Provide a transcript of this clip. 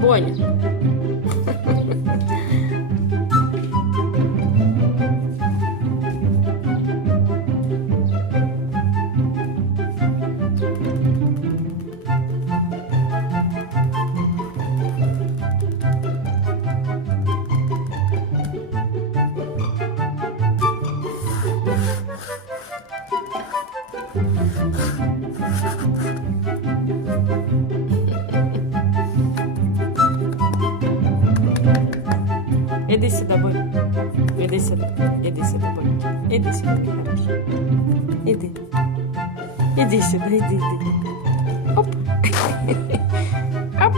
Боня. Іди сюди, Бонь. Іди сюди. Іди сюди, Бонь. Іди сюди, мій хороший. Іди. Іди сюди, іди. Оп. Оп.